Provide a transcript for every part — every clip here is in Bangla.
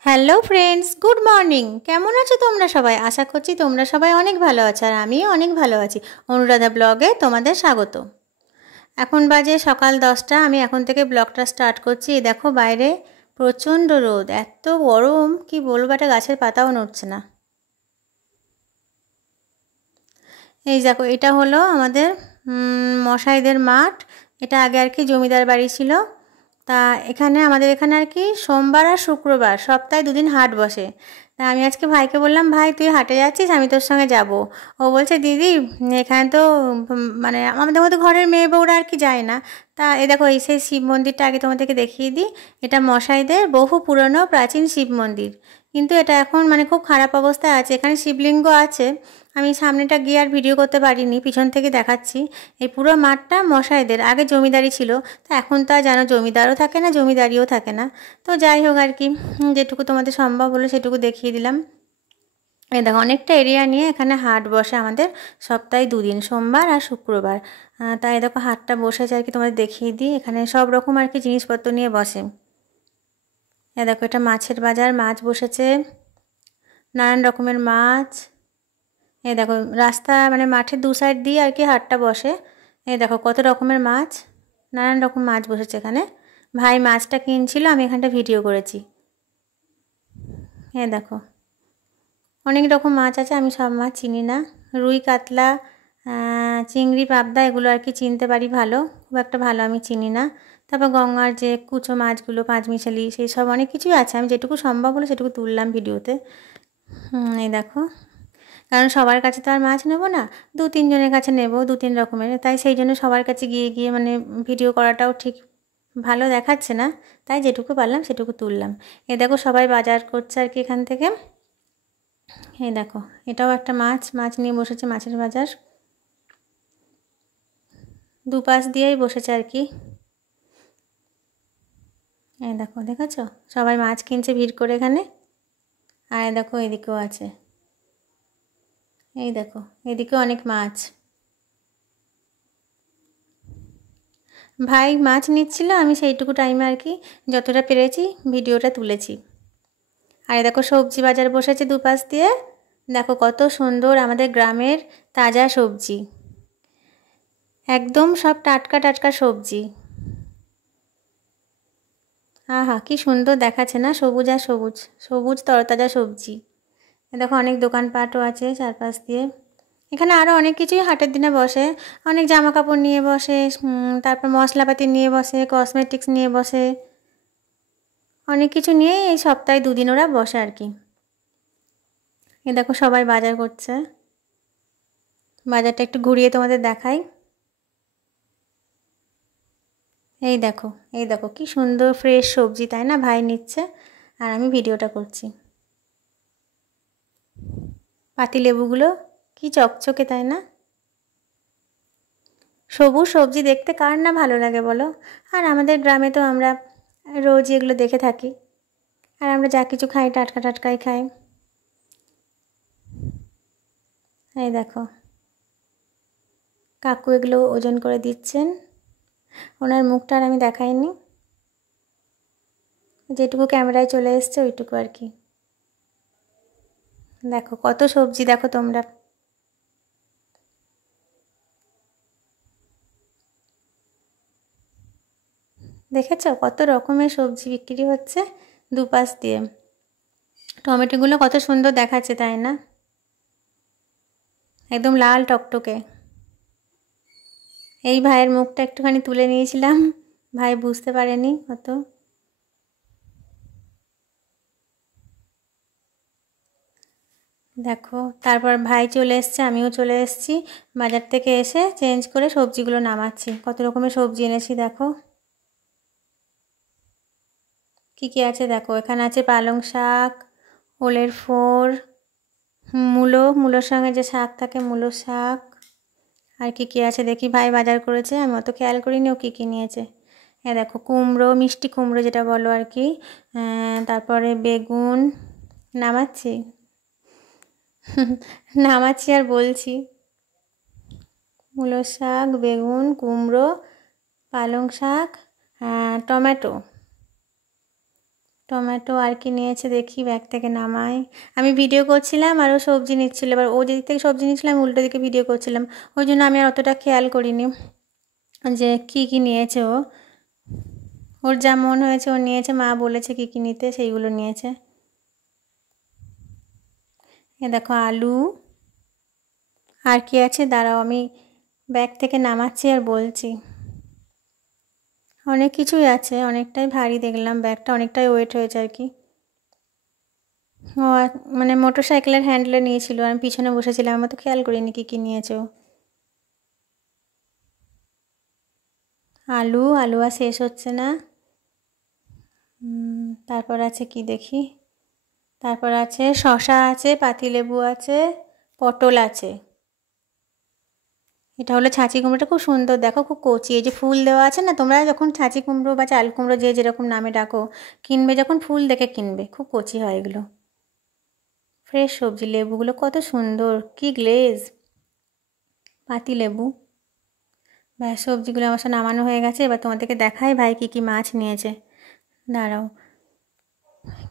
Hello friends, good morning. কেমন আছো তোমরা সবাই? আশা করছি তোমরা সবাই অনেক ভালো আছো, আর আমিও অনেক ভালো আছি। অনুরাধা ব্লগে তোমাদের স্বাগত। এখন বাজে সকাল 10টা। আমি এখন থেকে ব্লগটা স্টার্ট করছি। এই দেখো বাইরে প্রচণ্ড রোদ, এত গরম কি বলবো, একটা গাছের পাতাও নড়ছে না। এই দেখো, এটা হলো আমাদের মশাইদের মাঠ। এটা আগে আর কি জমিদার বাড়ি ছিল। তা এখানে আমাদের এখানে আর কি সোমবার আর শুক্রবার সপ্তাহে দুদিন হাট বসে। তা আমি আজকে ভাইকে বললাম, ভাই তুই হাটে যাচ্ছিস, আমি তোর সঙ্গে যাব। ও বলছে, দিদি এখানে তো মানে আমাদের মতো ঘরের মেয়ে বউরা আর কি যায় না। তা এই দেখো, এই সেই শিব মন্দিরটা আগে তোমাদেরকে দেখিয়ে দিই। এটা মশাইদের বহু পুরনো প্রাচীন শিব মন্দির, কিন্তু এটা এখন মানে খুব খারাপ অবস্থায় আছে। এখানে শিবলিঙ্গ আছে, আমি সামনেটা গিয়ে আর ভিডিও করতে পারিনি, পিছন থেকে দেখাচ্ছি। এই পুরো মাঠটা মশাইদের, আগে জমিদারি ছিল। তা এখন তো আর জানো জমিদারও থাকে না, জমিদারিও থাকে না। তো যাই হোক আর কি, যেটুকু তোমাদের সম্ভব হলো সেটুকু দেখিয়ে দিলাম। এই দেখো, অনেকটা এরিয়া নিয়ে এখানে হাট বসে আমাদের সপ্তাহে দুদিন, সোমবার আর শুক্রবার। তাই দেখো হাটটা বসেছে আর কি, তোমাদের দেখিয়ে দিই। এখানে সব রকম আর কি জিনিসপত্র নিয়ে বসে। এ দেখো, এটা মাছের বাজার, মাছ বসেছে, নানান রকমের মাছ। এই দেখো রাস্তা মানে মাঠের দু সাইড দিয়ে আর কি হাটটা বসে। এই দেখো কত রকমের মাছ, নানান রকম মাছ বসেছে এখানে। ভাই মাছটা কিনছিল, আমি এখানটা ভিডিও করেছি। এই দেখো অনেক রকম মাছ আছে, আমি সব মাছ চিনি না। রুই, কাতলা, চিংড়ি, পাবদা এগুলো আর কি চিনতে পারি ভালো, খুব একটা ভালো আমি চিনি না। তারপর গঙ্গার যে কুচো মাছগুলো, পাঁচমিশালি, সেই সব অনেক কিছুই আছে। আমি যেটুকু সম্ভব হলো সেটুকু তুললাম ভিডিওতে। এই দেখো, কারণ সবার কাছে তো আর মাছ নেবো না, 2-3 জনের কাছে নেব, 2-3 রকমের। তাই সেই জন্য সবার কাছে গিয়ে গিয়ে মানে ভিডিও করাটাও ঠিক ভালো দেখাচ্ছে না। তাই যেটুকু পারলাম সেটুকু তুললাম। এই দেখো সবাই বাজার করছে আর কি এখান থেকে। এই দেখো এটাও একটা মাছ, মাছ নিয়ে বসেছে, মাছের বাজার দুপাশ দিয়েই বসেছে আর কি। এই দেখো, দেখেছো সবাই মাছ কিনছে ভিড় করে এখানে। আর দেখো এদিকেও আছে, এই দেখো এদিকেও অনেক মাছ। ভাই মাছ নিচ্ছিল, আমি সেইটুকু টাইমে আর কি যতটা পেরেছি ভিডিওটা তুলেছি। আর দেখো সবজি বাজার বসেছে দুপাশ দিয়ে। দেখো কত সুন্দর আমাদের গ্রামের তাজা সবজি, একদম সব টাটকা টাটকা সবজি। আহা কি সুন্দর দেখাচ্ছে না, সবুজ আর সবুজ, সবুজ তরতাজা সবজি। দেখো অনেক দোকানপাটও আছে চারপাশ দিয়ে। এখানে আরও অনেক কিছুই হাটের দিনে বসে, অনেক জামা কাপড় নিয়ে বসে, তারপর মশলাপাতি নিয়ে বসে, কসমেটিক্স নিয়ে বসে, অনেক কিছু নিয়ে এই সপ্তাহে দুদিন ওরা বসে আর কি। এ দেখো সবাই বাজার করছে, বাজারটা একটু ঘুরিয়ে তোমাদের দেখাই। এই দেখো, এই দেখো কি সুন্দর ফ্রেশ সবজি, তাই না? ভাই নিচ্ছে আর আমি ভিডিওটা করছি। পাতিলেবুগুলো কি চকচকে, তাই না? সবুজ সবজি দেখতে কার না ভালো লাগে বলো। আর আমাদের গ্রামে তো আমরা রোজই এগুলো দেখে থাকি, আর আমরা যা কিছু খাই টাটকা টাটকাই খাই। এই দেখো কাকু এগুলো ওজন করে দিচ্ছেন, ওনার মুখটা আর আমি দেখাইনি, যেটুকু ক্যামেরায় চলে এসছে ওইটুকু আর কি। দেখো কত সবজি, দেখো তোমরা। দেখেছো কত রকমের সবজি বিক্রি হচ্ছে দুপাশ দিয়ে। টমেটোগুলো কত সুন্দর দেখাচ্ছে, তাই না? একদম লাল টকটকে। এই ভাইয়ের মুখটা একটুখানি তুলে নিয়েছিলাম, ভাই বুঝতে পারেনি কত। দেখো তারপর ভাই চলে এসছে, আমিও চলে এসেছি। বাজার থেকে এসে চেঞ্জ করে সবজিগুলো নামাচ্ছি। কত রকমের সবজি এনেছি দেখো, কী কী আছে দেখো। এখানে আছে পালং শাক, ওলের ফোড়, মূলোর সঙ্গে যে শাক থাকে মূলো শাক। আর কী কী আছে দেখি, ভাই বাজার করেছে, আমি অত খেয়াল করিনি ও কী কী নিয়েছে। হ্যাঁ দেখো কুমড়ো, মিষ্টি কুমড়ো যেটা বলো আর কি, তারপরে বেগুন। নামাচ্ছি নামাচ্ছি আর বলছি। মূলো শাক, বেগুন, কুমড়ো, পালং শাক, টমেটো। টমেটো আর কি নিয়েছে দেখি, ব্যাগ থেকে নামাই। আমি ভিডিও করছিলাম আর ও সবজি নিচ্ছিল, এবার ও যেদিক থেকে সবজি নিচ্ছিলাম আমি উল্টো দিকে ভিডিও করছিলাম, ওই জন্য আমি আর অতটা খেয়াল করিনি যে কি নিয়েছে ও। ওর যা মন হয়েছে ও নিয়েছে, মা বলেছে কি নিতে সেইগুলো নিয়েছে। এ দেখো আলু আর কি আছে, দাঁড়াও আমি ব্যাগ থেকে নামাচ্ছি আর বলছি। অনেক কিছুই আছে, অনেকটাই ভারী দেখলাম, ব্যাগটা অনেকটাই ওয়েট হয়েছে আর কি। ও মানে মোটর সাইকেলের হ্যান্ডেলে নিয়েছিল, আমি পিছনে বসেছিলাম, আমার তো খেয়াল করিনি কি নিয়েছে ও। আলু আর শেষ হচ্ছে না। তারপর আছে কি দেখি, তারপর আছে শসা আছে, পাতিলেবু আছে, পটল আছে। এটা হলো ছাঁচি কুমড়োটা, খুব সুন্দর দেখো, খুব কচি, এই যে ফুল দেওয়া আছে না, তোমরা যখন ছাঁচি কুমড়ো বা চাল কুমড়ো যে যেরকম নামে ডাকো কিনবে, যখন ফুল দেখে কিনবে, খুব কচি হয় এগুলো। ফ্রেশ সবজি, লেবুগুলো কত সুন্দর, কি গ্লেজ, পাতিলেবু। ব্যাস সবজিগুলো আমার সব নামানো হয়ে গেছে, এবার তোমাদেরকে দেখাই ভাই কি মাছ নিয়েছে। দাঁড়াও,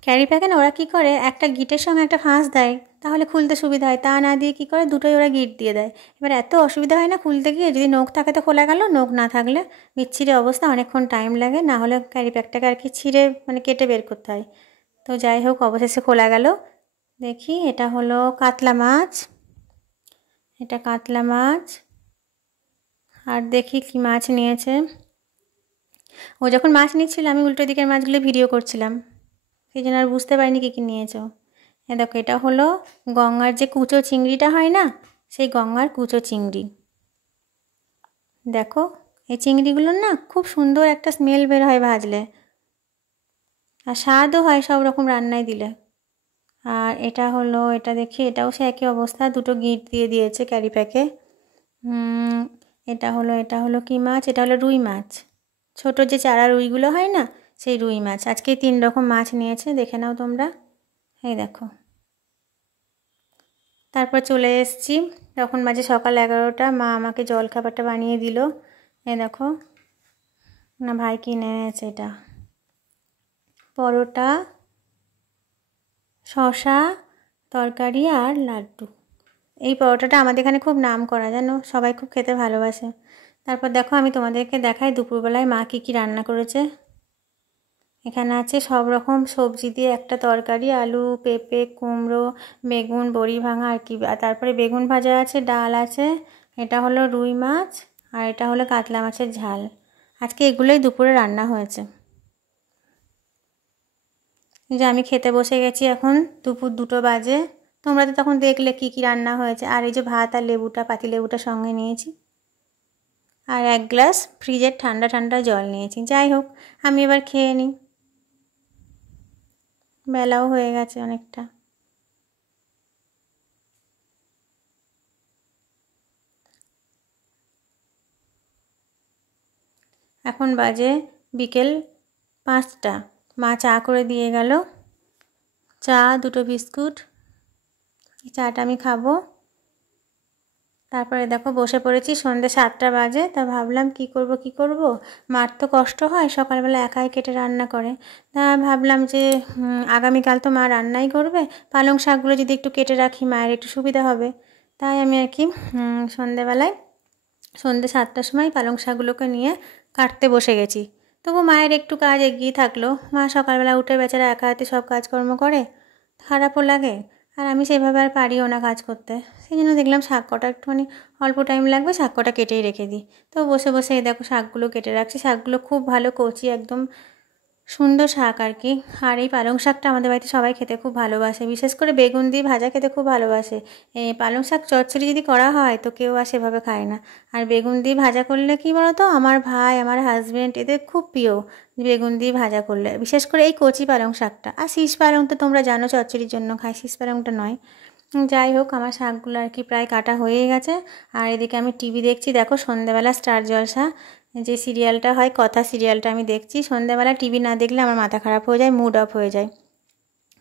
ক্যারি প্যাকে না ওরা কী করে, একটা গিটের সঙ্গে একটা ফাঁস দেয়, তাহলে খুলতে সুবিধা হয়, তা না দিয়ে কী করে দুটোই ওরা গিট দিয়ে দেয়। এবার এত অসুবিধা হয় না খুলতে গিয়ে, যদি নোক থাকে তো খোলা গেল, নোক না থাকলে বিচ্ছিরি অবস্থা, অনেকক্ষণ টাইম লাগে, না হলে ক্যারি প্যাকটাকে আর কি ছিঁড়ে মানে কেটে বের করতে হয়। তো যাই হোক অবশেষে খোলা গেল। দেখি এটা হলো কাতলা মাছ, এটা কাতলা মাছ। আর দেখি কি মাছ নিয়েছে। ও যখন মাছ নিচ্ছিল আমি উল্টো দিকের মাছগুলো ভিডিও করছিলাম, সেই জন্য আর বুঝতে পারিনি কি নিয়েছ। দেখো এটা হলো গঙ্গার যে কুচো চিংড়িটা হয় না, সেই গঙ্গার কুচো চিংড়ি। দেখো এই চিংড়িগুলোর না খুব সুন্দর একটা স্মেল বের হয় ভাজলে, আর স্বাদও হয় সব রকম রান্নায় দিলে। আর এটা হলো, এটা দেখি এটাও সে একই অবস্থা, দুটো গিট দিয়ে দিয়েছে ক্যারি প্যাকে। এটা হলো কি মাছ, এটা হলো রুই মাছ, ছোটো যে চারা রুইগুলো হয় না, সেই রুই মাছ। আজকে 3 রকম মাছ নিয়েছে, দেখে নাও তোমরা, এই দেখো। তারপর চলে এসেছি, তখন বাজে সকাল 11টা, মা আমাকে জলখাবারটা বানিয়ে দিল। এই দেখো না ভাই কিনে এনেছে, এটা পরোটা, শসা তরকারি আর লাড্ডু। এই পরোটাটা আমাদের এখানে খুব নাম করা, জানো, সবাই খুব খেতে ভালোবাসে। তারপর দেখো আমি তোমাদেরকে দেখাই দুপুরবেলায় মা কী রান্না করেছে। এখানে আছে সব রকম সবজি দিয়ে একটা তরকারি, আলু, পেঁপে, কুমড়ো, বেগুন, বড়ি ভাঙা আর কি, আর তারপরে বেগুন ভাজা আছে, ডাল আছে, এটা হলো রুই মাছ, আর এটা হলো কাতলা মাছের ঝাল। আজকে এগুলোই দুপুরে রান্না হয়েছে। যে আমি খেতে বসে গেছি, এখন দুপুর 2টো বাজে। তোমরা তো তখন দেখলে কি রান্না হয়েছে। আর এই যে ভাত আর লেবুটা, পাতি লেবুটা সঙ্গে নিয়েছি, আর 1 গ্লাস ফ্রিজের ঠান্ডা ঠান্ডা জল নিয়েছি। যাই হোক আমি এবার খেয়ে নিই, বেলাও হয়ে গেছে অনেকটা। এখন বাজে বিকেল 5টা, মা চা করে দিয়ে গেল, চা 2টো বিস্কুট, এই চাটা আমি খাবো। তারপরে দেখো বসে পড়েছি, সন্ধ্যে 7টা বাজে, তা ভাবলাম কি করব, মার তো কষ্ট হয়, সকালবেলা একাই কেটে রান্না করে, তা ভাবলাম যে আগামীকাল তো মা রান্নাই করবে, পালং শাকগুলো যদি একটু কেটে রাখি মায়ের একটু সুবিধা হবে। তাই আমি আর কি সন্ধ্যে 7টার সময় পালং শাকগুলোকে নিয়ে কাটতে বসে গেছি। তবু মায়ের একটু কাজ এগিয়ে থাকলো, মা সকালবেলা উঠে বেচারা একা হাতে সব কাজকর্ম করে, খারাপও লাগে, আর আমি সেভাবে আর পারিও না কাজ করতে। সেই জন্য দেখলাম শাক কটা একটুখানি অল্প টাইম লাগবে, শাক কটা কেটেই রেখে দিই। তো বসে বসে এই দেখো শাকগুলো কেটে রাখছি, শাকগুলো খুব ভালো কচি, একদম সুন্দর শাক আর কি। আর এই পালং শাকটা আমাদের বাড়িতে সবাই খেতে খুব ভালোবাসে, বিশেষ করে বেগুন দিয়ে ভাজা খেতে খুব ভালোবাসে। এই পালং শাক চচ্চড়ি যদি করা হয় তো কেউ আর সেভাবে খায় না, আর বেগুন দিয়ে ভাজা করলে কী বলো তো, আমার ভাই, আমার হাজব্যান্ড, এদের খুব প্রিয় বেগুন দিয়ে ভাজা করলে, বিশেষ করে এই কচি পালং শাকটা। আর শীষ পালং তো তোমরা জানো চচ্চড়ির জন্য খাই, শীষ পালংটা নয়। যাই হোক আমার শাকগুলো আর কি প্রায় কাটা হয়েই গেছে। আর এদিকে আমি টিভি দেখছি, দেখো সন্ধ্যাবেলা স্টার জলসা যে সিরিয়ালটা হয়, কথা সিরিয়ালটা আমি দেখছি। সন্ধ্যাবেলা টিভি না দেখলে আমার মাথা খারাপ হয়ে যায়, মুড অফ হয়ে যায়,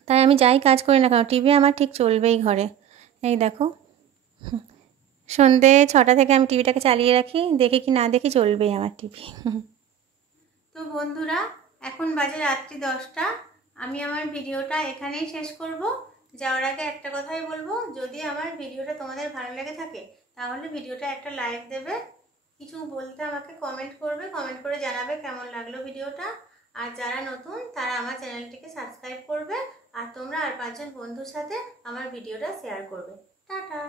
তাই আমি যাই কাজ করি না কেন টিভি আমার ঠিক চলবেই ঘরে। এই দেখো সন্ধ্যে 6টা থেকে আমি টিভিটাকে চালিয়ে রাখি, দেখি কি না দেখি চলবেই আমার টিভি। তো বন্ধুরা এখন বাজে রাত্রি 10টা, আমি আমার ভিডিওটা এখানেই শেষ করব। যাওয়ার আগে একটা কথাই বলবো, যদি আমার ভিডিওটা তোমাদের ভালো লেগে থাকে তাহলে ভিডিওটা একটা লাইক দেবে, কিছু বলতে আমাকে কমেন্ট করবে, কমেন্ট করে জানাবে কেমন লাগলো ভিডিওটা। আর যারা নতুন তারা আমার চ্যানেলটিকে সাবস্ক্রাইব করবে, আর তোমরা আর 5 জন বন্ধুর সাথে আমার ভিডিওটা শেয়ার করবে। টাটা।